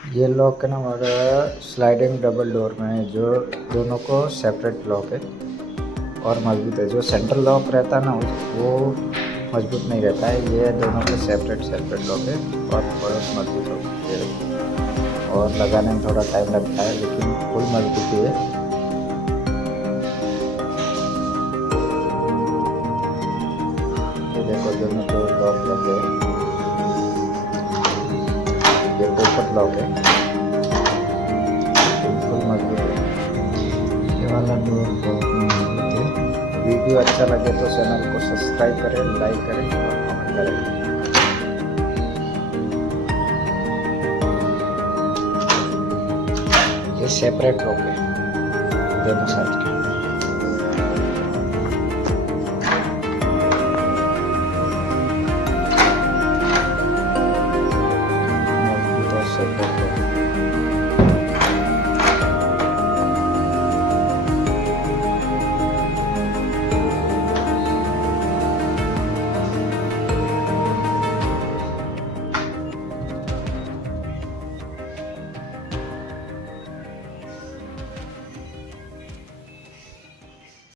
ये लॉक है ना हमारा स्लाइडिंग डबल डोर में है, जो दोनों को सेपरेट लॉक है और मजबूत है। जो सेंट्रल लॉक रहता है ना वो मजबूत नहीं रहता है। ये दोनों के सेपरेट लॉक है और बहुत मजबूत होते हैं और लगाने में थोड़ा टाइम लगता है, लेकिन फुल मजबूती है। ये देखो दोनों को लॉक लगे, ये पोपट लॉक है, बिल्कुल मजबूत है। ये वाला डोर बहुत मजबूत है। वीडियो अच्छा लगे तो चैनल को सब्सक्राइब करें, लाइक करें और कमेंट करें। ये सेपरेट लॉक है दोनों साइड के। मजबूत और सेपरेट